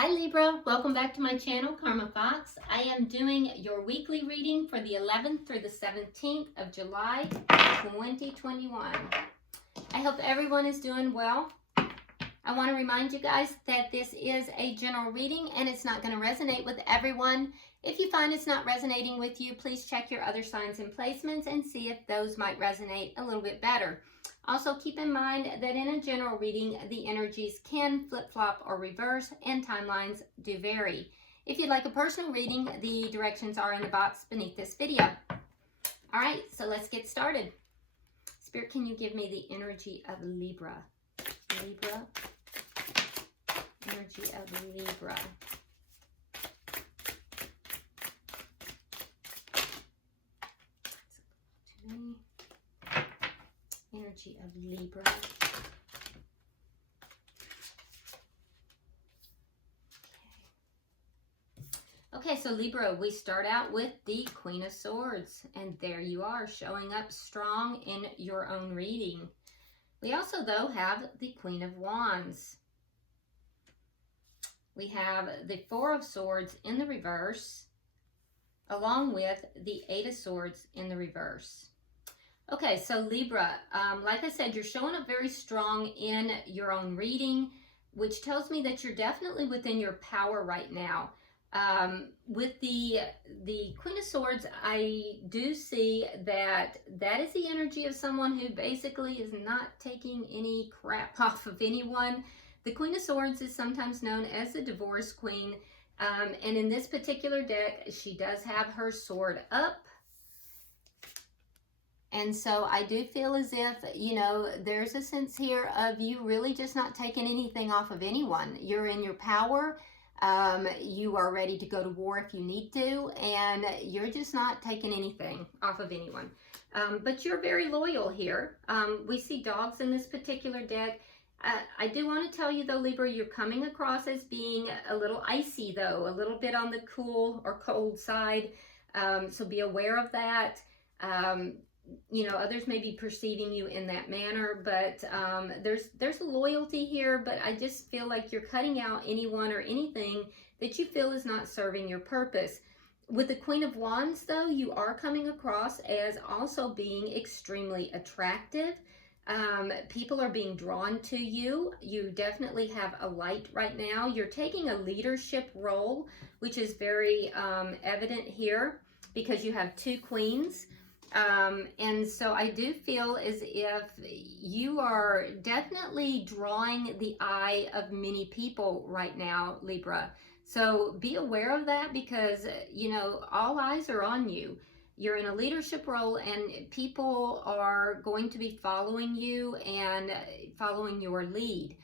Hi Libra, welcome back to my channel, Karma Fox. I am doing your weekly reading for the 11th through the 17th of July 2021. I hope everyone is doing well. I want to remind you guys that this is a general reading and it's not going to resonate with everyone. If you find it's not resonating with you, please check your other signs and placements and see if those might resonate a little bit better. Also, keep in mind that in a general reading, the energies can flip-flop or reverse, and timelines do vary. If you'd like a personal reading, the directions are in the box beneath this video. All right, so let's get started. Spirit, can you give me the energy of Libra? Libra. Energy of Libra. Energy of Libra. Okay, so Libra, we start out with the Queen of Swords, and there you are, showing up strong in your own reading. We also, though, have the Queen of Wands. We have the Four of Swords in the reverse, along with the Eight of Swords in the reverse. Okay, so Libra, like I said, you're showing up very strong in your own reading, which tells me that you're definitely within your power right now. With the Queen of Swords, I do see that is the energy of someone who basically is not taking any crap off of anyone. The Queen of Swords is sometimes known as the Divorce Queen, and in this particular deck, she does have her sword up. And so I do feel as if, you know, there's a sense here of you really just not taking anything off of anyone. You're in your power. You are ready to go to war if you need to, and you're just not taking anything off of anyone. But you're very loyal here. We see dogs in this particular deck. I do want to tell you, though, Libra, you're coming across as being a little icy, though, a little bit on the cool or cold side. So be aware of that. You know, others may be perceiving you in that manner, but there's a loyalty here, but I just feel like you're cutting out anyone or anything that you feel is not serving your purpose. With the Queen of Wands, though, you are coming across as also being extremely attractive. People are being drawn to you. You definitely have a light right now. You're taking a leadership role, which is very evident here because you have two queens. And so I do feel as if you are definitely drawing the eye of many people right now, Libra. So be aware of that because, you know, all eyes are on you. You're in a leadership role and people are going to be following you and following your lead.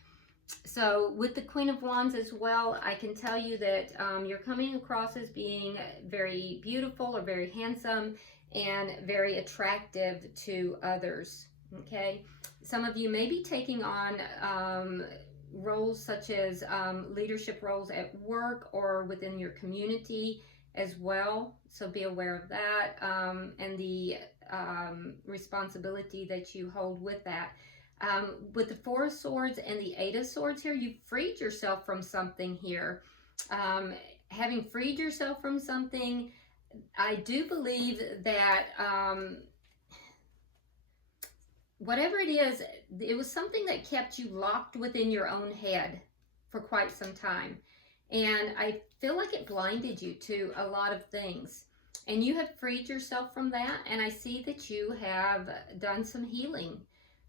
So with the Queen of Wands as well, I can tell you that you're coming across as being very beautiful or very handsome and very attractive to others, okay? Some of you may be taking on roles such as leadership roles at work or within your community as well, so be aware of that and the responsibility that you hold with that. With the Four of Swords and the Eight of Swords here, you've freed yourself from something here. Having freed yourself from something, I do believe that whatever it is, it was something that kept you locked within your own head for quite some time. And I feel like it blinded you to a lot of things. And you have freed yourself from that. And I see that you have done some healing.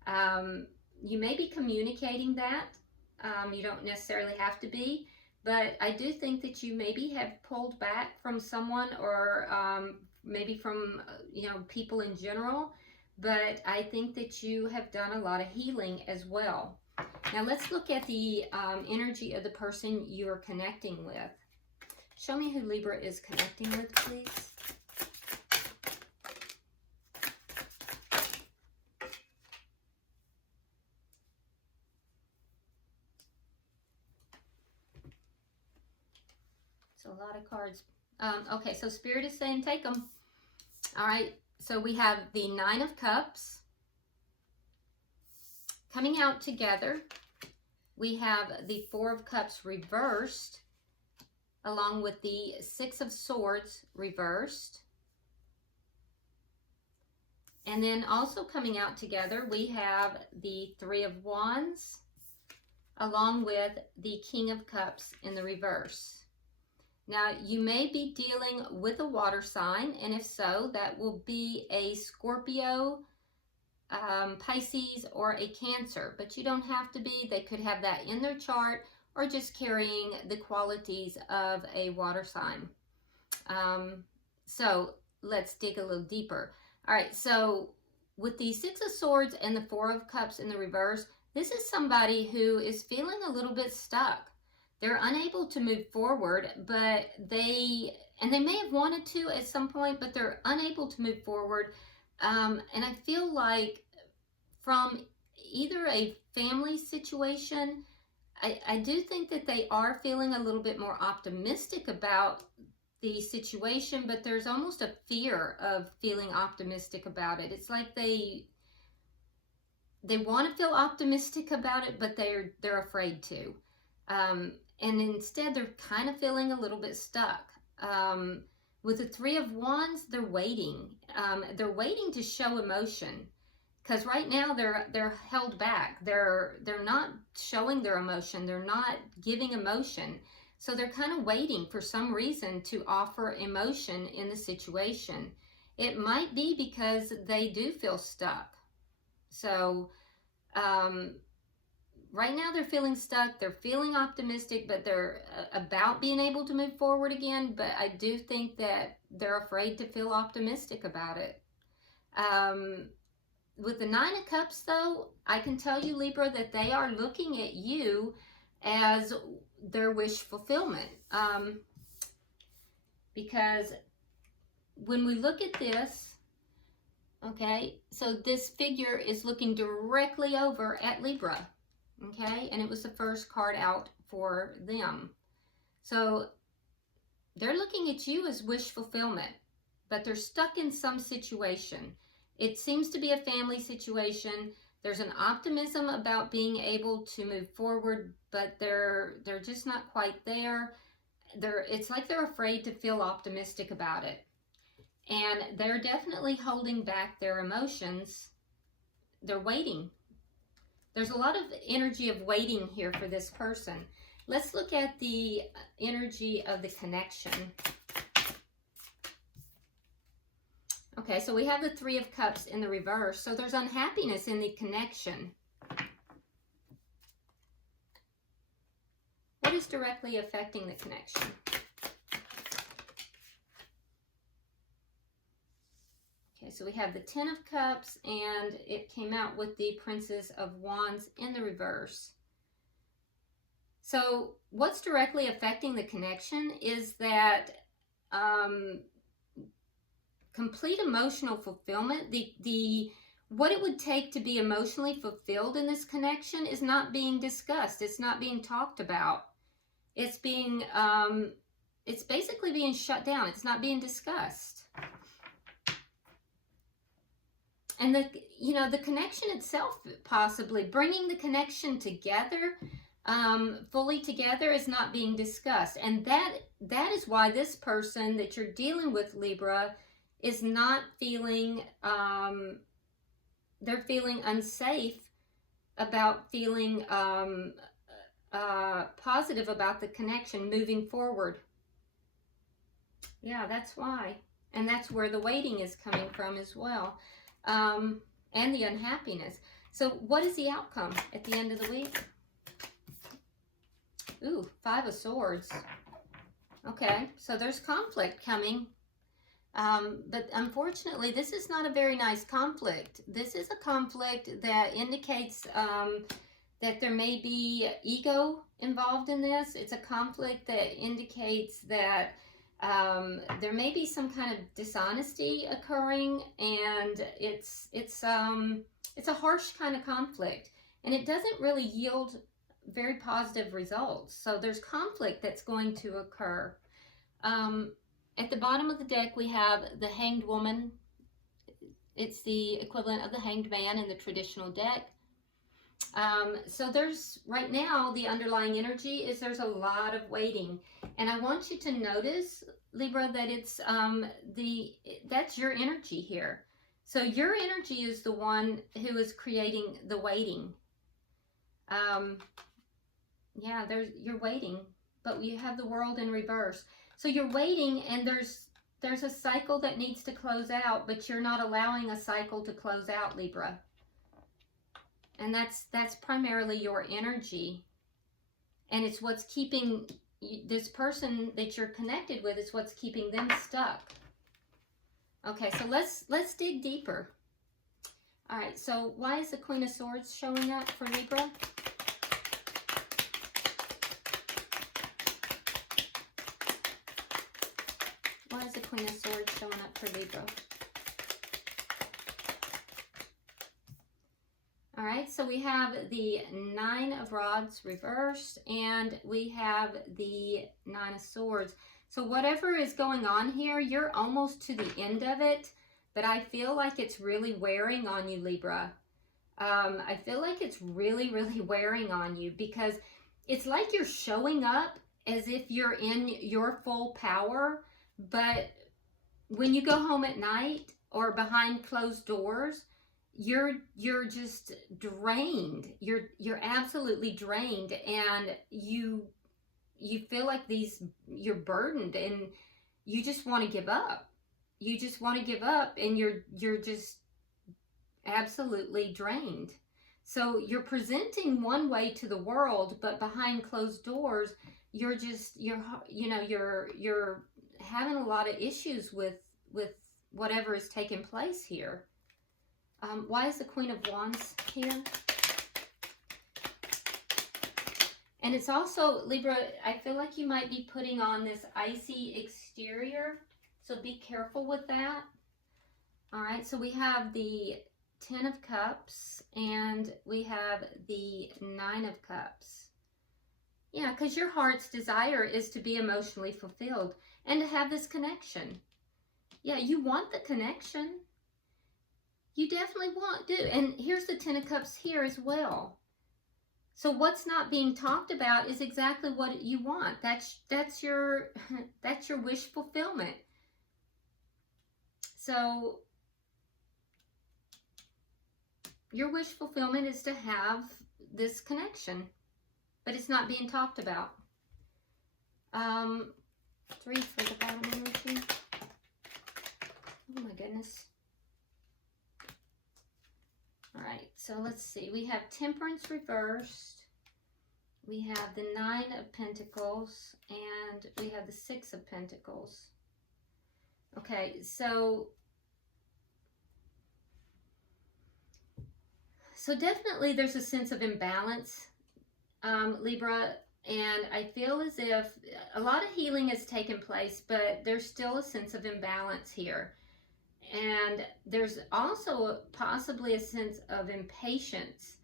You may be communicating that. You don't necessarily have to be. But I do think that you maybe have pulled back from someone or maybe from, you know, people in general. But I think that you have done a lot of healing as well. Now let's look at the energy of the person you are connecting with. Show me who Libra is connecting with, please. A lot of cards. Okay, so Spirit is saying take them. All right, so we have the Nine of Cups coming out together. We have the Four of Cups reversed, along with the Six of Swords reversed. And then also coming out together, we have the Three of Wands, along with the King of Cups in the reverse. Now, you may be dealing with a water sign, and if so, that will be a Scorpio, Pisces, or a Cancer, but you don't have to be. They could have that in their chart or just carrying the qualities of a water sign. So let's dig a little deeper. All right, so with the Six of Swords and the Four of Cups in the reverse, this is somebody who is feeling a little bit stuck. They're unable to move forward, but they may have wanted to at some point, but they're unable to move forward. And I feel like from either a family situation, I do think that they are feeling a little bit more optimistic about the situation, but there's almost a fear of feeling optimistic about it. It's like they want to feel optimistic about it, but they're afraid to. And instead, they're kind of feeling a little bit stuck. With the Three of Wands, they're waiting. They're waiting to show emotion, because right now they're held back. They're not showing their emotion. They're not giving emotion. So they're kind of waiting for some reason to offer emotion in the situation. It might be because they do feel stuck. So right now they're feeling stuck. They're feeling optimistic, but they're about being able to move forward again. But I do think that they're afraid to feel optimistic about it. With the Nine of Cups, though, I can tell you, Libra, that they are looking at you as their wish fulfillment. Because when we look at this, okay, so this figure is looking directly over at Libra, okay, and it was the first card out for them. So they're looking at you as wish fulfillment, but they're stuck in some situation. It seems to be a family situation. There's an optimism about being able to move forward, but they're just not quite there. It's like they're afraid to feel optimistic about it. And they're definitely holding back their emotions. They're waiting. There's a lot of energy of waiting here for this person. Let's look at the energy of the connection. Okay, so we have the Three of Cups in the reverse. So there's unhappiness in the connection. What is directly affecting the connection? Okay, so we have the Ten of Cups, and it came out with the Princess of Wands in the reverse. So what's directly affecting the connection is that complete emotional fulfillment. What it would take to be emotionally fulfilled in this connection is not being discussed. It's not being talked about. It's it's basically being shut down. It's not being discussed. And the connection itself, possibly bringing the connection together, fully together, is not being discussed. And that is why this person that you're dealing with, Libra, is not feeling, they're feeling unsafe about feeling positive about the connection moving forward. Yeah, that's why. And that's where the waiting is coming from as well. And the unhappiness. So what is the outcome at the end of the week? Ooh, Five of Swords. Okay, so there's conflict coming. But unfortunately, this is not a very nice conflict. This is a conflict that indicates that there may be ego involved in this. It's a conflict that indicates that there may be some kind of dishonesty occurring, and it's a harsh kind of conflict, and it doesn't really yield very positive results. So there's conflict that's going to occur. At the bottom of the deck, we have the Hanged Woman. It's the equivalent of the Hanged Man in the traditional deck. So there's, right now, the underlying energy is there's a lot of waiting. And I want you to notice, Libra, that it's that's your energy here. So your energy is the one who is creating the waiting. Yeah, you're waiting, but you have the world in reverse. So you're waiting, and there's a cycle that needs to close out, but you're not allowing a cycle to close out, Libra. And that's primarily your energy. And it's what's keeping this person that you're connected with, is what's keeping them stuck. Okay, so let's dig deeper. All right, so why is the Queen of Swords showing up for Libra? Why is the Queen of Swords showing up for Libra? All right, so we have the Nine of Rods reversed, and we have the Nine of Swords. So whatever is going on here, you're almost to the end of it, but I feel like it's really wearing on you, Libra. I feel like it's really, really wearing on you, because it's like you're showing up as if you're in your full power, but when you go home at night or behind closed doors, you're just drained. You're absolutely drained, and you feel like you're burdened, and you just want to give up. You just want to give up, and you're just absolutely drained. So you're presenting one way to the world, but behind closed doors, you're having a lot of issues with whatever is taking place here. Why is the Queen of Wands here? And it's also, Libra, I feel like you might be putting on this icy exterior, so be careful with that. All right, so we have the Ten of Cups, and we have the Nine of Cups. Yeah, because your heart's desire is to be emotionally fulfilled and to have this connection. Yeah, you want the connection. You definitely want to. And here's the Ten of Cups here as well. So what's not being talked about is exactly what you want. That's your wish fulfillment. So your wish fulfillment is to have this connection, but it's not being talked about. 3 for the bottom energy. Oh my goodness. All right, so let's see. We have Temperance reversed. We have the Nine of Pentacles, and we have the Six of Pentacles. Okay, so definitely there's a sense of imbalance, Libra, and I feel as if a lot of healing has taken place, but there's still a sense of imbalance here. And there's also possibly a sense of impatience.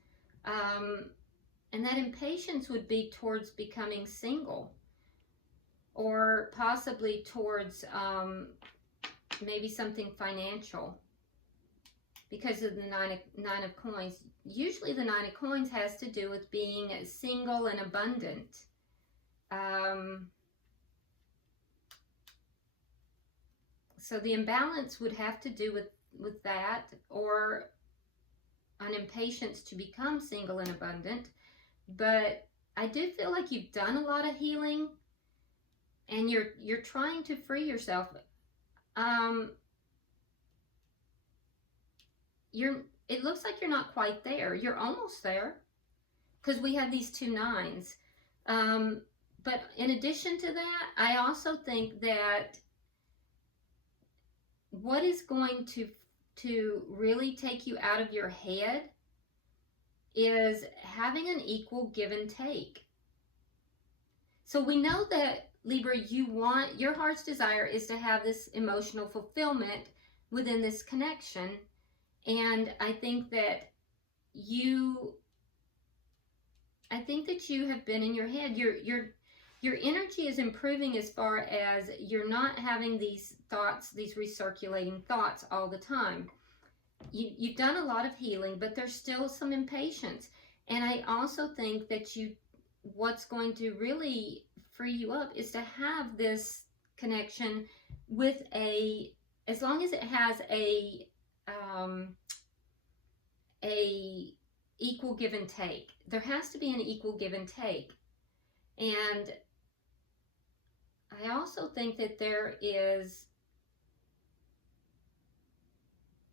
And that impatience would be towards becoming single, or possibly towards maybe something financial, because of the nine of coins. Usually the Nine of Coins has to do with being single and abundant. So the imbalance would have to do with that, or an impatience to become single and abundant. But I do feel like you've done a lot of healing, and you're trying to free yourself. It looks like you're not quite there. You're almost there, because we have these 2 nines. But in addition to that, I also think that what is going to really take you out of your head is having an equal give and take. So we know that, Libra, your heart's desire is to have this emotional fulfillment within this connection. And I think that you have been in your head. Your energy is improving as far as you're not having these thoughts, these recirculating thoughts all the time. You've done a lot of healing, but there's still some impatience. And I also think that what's going to really free you up is to have this connection with as long as it has a equal give and take. There has to be an equal give and take. And I also think that there is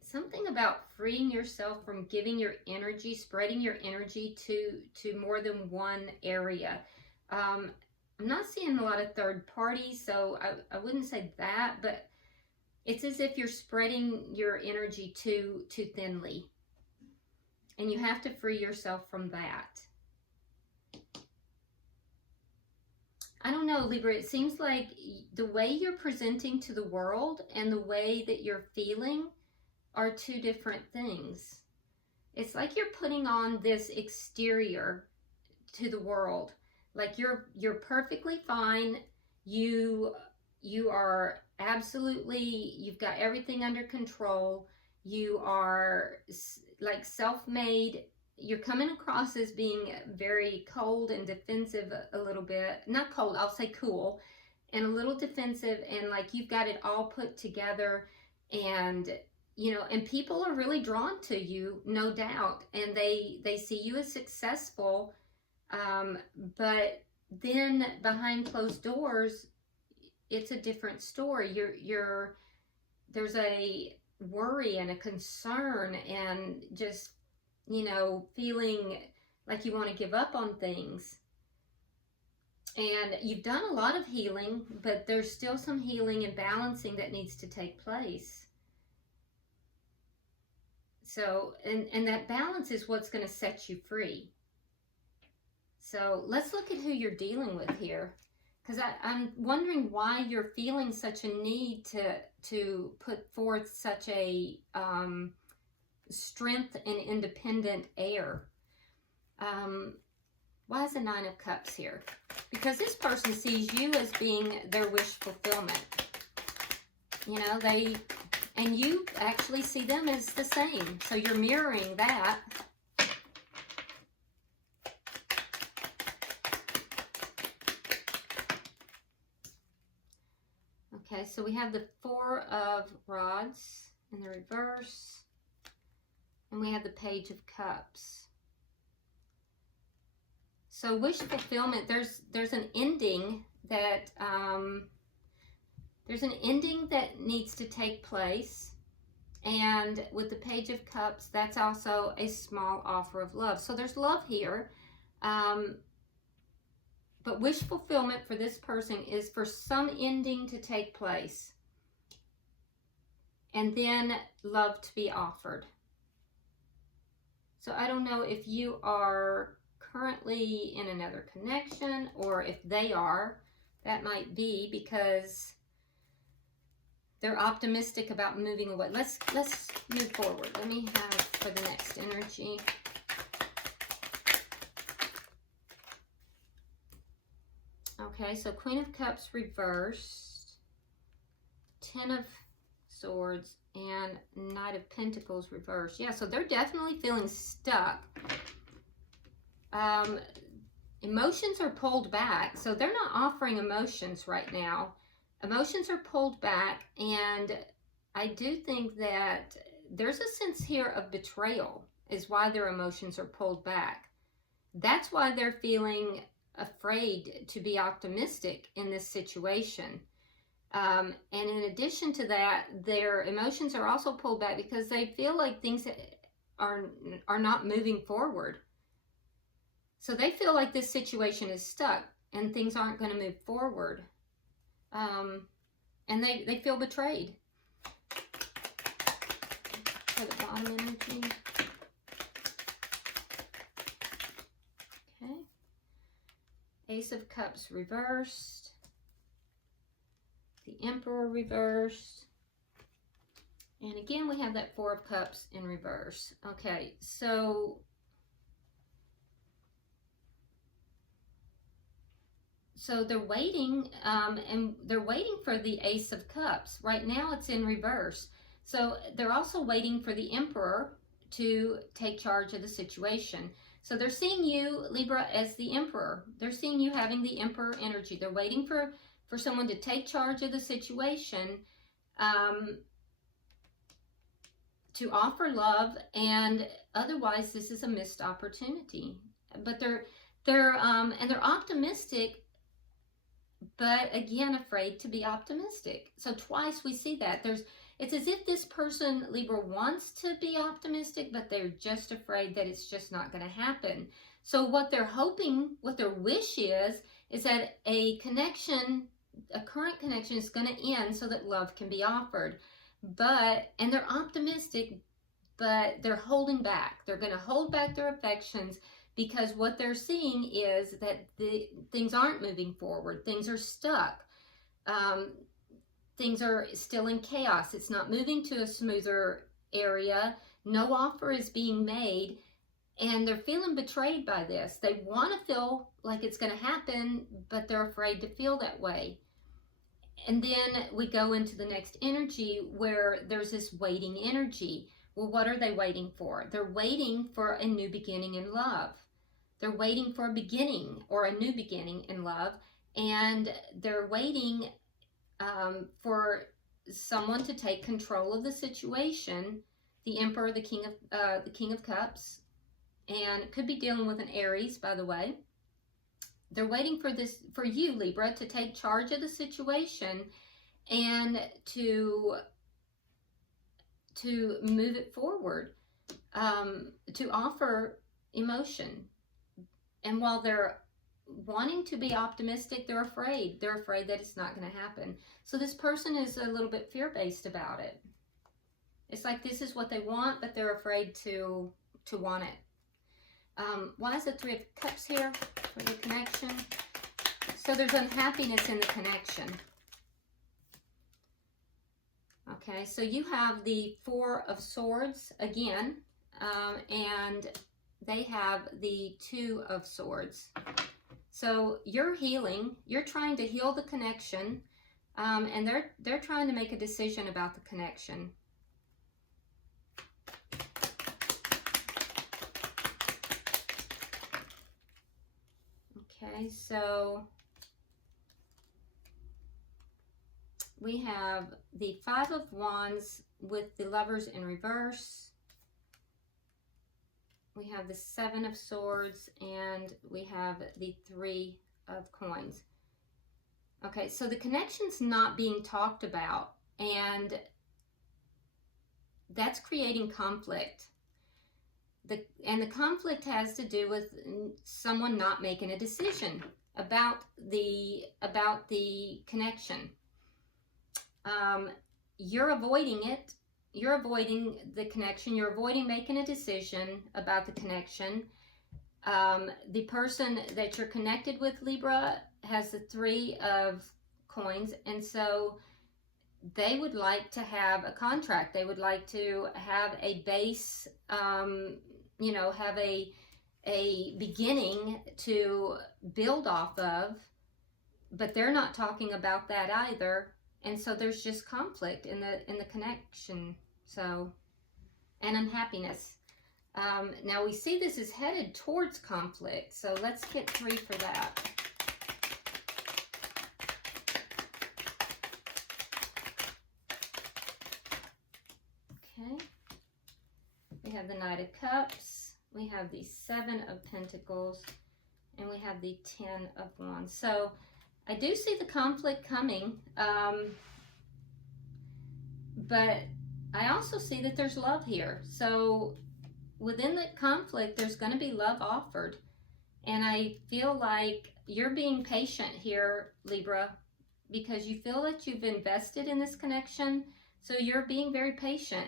something about freeing yourself from giving your energy, spreading your energy to more than one area. I'm not seeing a lot of third parties, so I wouldn't say that, but it's as if you're spreading your energy too thinly. And you have to free yourself from that. I don't know, Libra, it seems like the way you're presenting to the world and the way that you're feeling are two different things. It's like you're putting on this exterior to the world. Like you're perfectly fine. You are absolutely, you've got everything under control. You are like self-made. You're coming across as being very cold and defensive a little bit. Not cold, I'll say cool. And a little defensive, and like you've got it all put together. And, you know, and people are really drawn to you, no doubt. And they see you as successful. But then behind closed doors, it's a different story. There's a worry and a concern and just, you know, feeling like you want to give up on things. And you've done a lot of healing, but there's still some healing and balancing that needs to take place. So, and that balance is what's going to set you free. So let's look at who you're dealing with here. Because I'm wondering why you're feeling such a need to put forth such a strength and independent air. Why is the Nine of Cups here? Because this person sees you as being their wish fulfillment. You know, and you actually see them as the same. So you're mirroring that. Okay, so we have the Four of Rods in the reverse. And we have the Page of Cups. So wish fulfillment, there's an ending that needs to take place. And with the Page of Cups, that's also a small offer of love. So there's love here. But wish fulfillment for this person is for some ending to take place. And then love to be offered. So I don't know if you are currently in another connection or if they are. That might be because they're optimistic about moving away. Let's move forward. Let me have for the next energy. Okay, so Queen of Cups reversed, Ten of Swords, and Knight of Pentacles reversed. Yeah, so they're definitely feeling stuck. Emotions are pulled back, so they're not offering emotions right now. Emotions are pulled back, and I do think that there's a sense here of betrayal is why their emotions are pulled back. That's why they're feeling afraid to be optimistic in this situation. And in addition to that, their emotions are also pulled back because they feel like things are not moving forward. So they feel like this situation is stuck and things aren't going to move forward. And they feel betrayed. For the bottom energy. Okay. Ace of Cups reversed. The Emperor reversed. And again, we have that Four of Cups in reverse. Okay, so they're waiting, and they're waiting for the Ace of Cups. Right now it's in reverse. So they're also waiting for the Emperor to take charge of the situation. So they're seeing you, Libra, as the Emperor. They're seeing you having the Emperor energy. They're waiting for someone to take charge of the situation, to offer love, and otherwise this is a missed opportunity. But they're optimistic, but again, afraid to be optimistic. So twice we see that. It's as if this person, Libra, wants to be optimistic, but they're just afraid that it's just not going to happen. So what they're hoping, what their wish is that a current connection is going to end so that love can be offered. And they're optimistic, but they're holding back. They're going to hold back their affections, because what they're seeing is that things aren't moving forward. Things are stuck. Things are still in chaos. It's not moving to a smoother area. No offer is being made, and they're feeling betrayed by this. They want to feel like it's going to happen, but they're afraid to feel that way. And then we go into the next energy where there's this waiting energy. Well, what are they waiting for? They're waiting for a new beginning in love. They're waiting for a beginning or a new beginning in love, and they're waiting for someone to take control of the situation. The Emperor, the King of Cups, and could be dealing with an Aries, by the way. They're waiting for you, Libra, to take charge of the situation and to move it forward, to offer emotion. And while they're wanting to be optimistic, they're afraid. They're afraid that it's not going to happen. So this person is a little bit fear-based about it. It's like this is what they want, but they're afraid to want it. Why is the Three of Cups here for the connection? So there's unhappiness in the connection. Okay, so you have the Four of Swords again, and they have the Two of Swords. So you're healing, you're trying to heal the connection, and they're trying to make a decision about the connection. Okay, so we have the Five of Wands with the Lovers in reverse. We have the Seven of Swords, and we have the Three of Coins. Okay, so the connection's not being talked about, and that's creating conflict. And the conflict has to do with someone not making a decision about the connection. You're avoiding it. You're avoiding the connection. You're avoiding making a decision about the connection. The person that you're connected with, Libra, has the Three of Coins, and so they would like to have a contract. They would like to have a base, have a beginning to build off of, but they're not talking about that either. And so there's just conflict in the connection, so, and unhappiness. Now we see this is headed towards conflict, so let's get 3 for that. Okay, we have the Knight of Cups, we have the Seven of Pentacles, and we have the 10 of Wands. So I do see the conflict coming, but I also see that there's love here. So within the conflict, there's going to be love offered. And I feel like you're being patient here, Libra, because you feel that you've invested in this connection. So you're being very patient.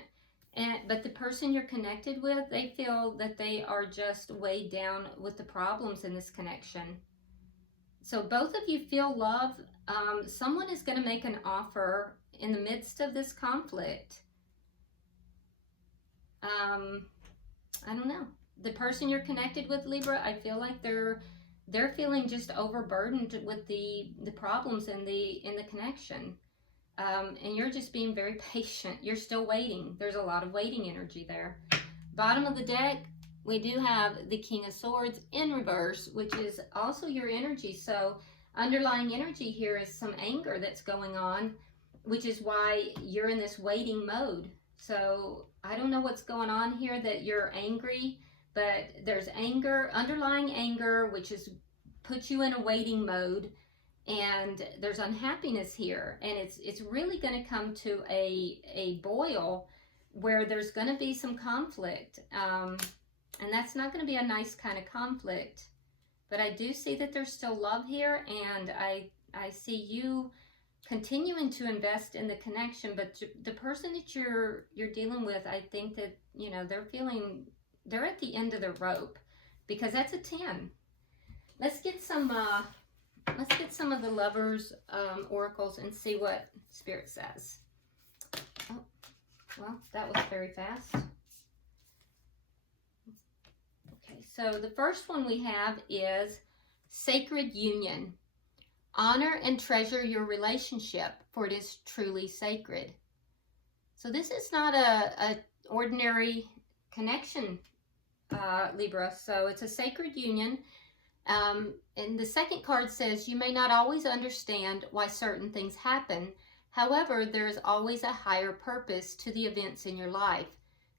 But the person you're connected with, they feel that they are just weighed down with the problems in this connection. So both of you feel love. Someone is going to make an offer in the midst of this conflict. I don't know. The person you're connected with, Libra, I feel like they're feeling just overburdened with the problems in the connection. And you're just being very patient. You're still waiting. There's a lot of waiting energy there. Bottom of the deck, we do have the King of Swords in reverse, which is also your energy. So underlying energy here is some anger that's going on, which is why you're in this waiting mode. So I don't know what's going on here that you're angry, but there's anger, underlying anger, which is puts you in a waiting mode, and there's unhappiness here, and it's really going to come to a boil where there's going to be some conflict, and that's not going to be a nice kind of conflict. But I do see that there's still love here, and I see you continuing to invest in the connection. But the person that you're dealing with, I think that, you know, they're at the end of the rope, because that's a 10. Let's get some of the Lovers oracles and see what Spirit says. Oh, well, that was very fast. Okay, so the first one we have is Sacred Union. Honor and treasure your relationship, for it is truly sacred. So this is not a ordinary connection, Libra. So it's a sacred union. And the second card says, you may not always understand why certain things happen. However, there is always a higher purpose to the events in your life.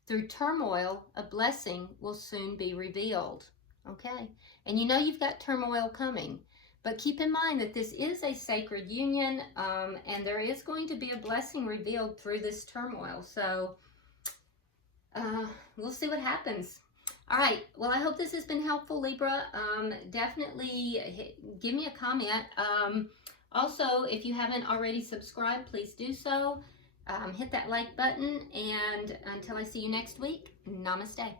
Through turmoil, a blessing will soon be revealed. Okay. And you know you've got turmoil coming. But keep in mind that this is a sacred union, and there is going to be a blessing revealed through this turmoil. So we'll see what happens. All right. Well, I hope this has been helpful, Libra. Definitely give me a comment. Also, if you haven't already subscribed, please do so. Hit that like button. And until I see you next week, namaste.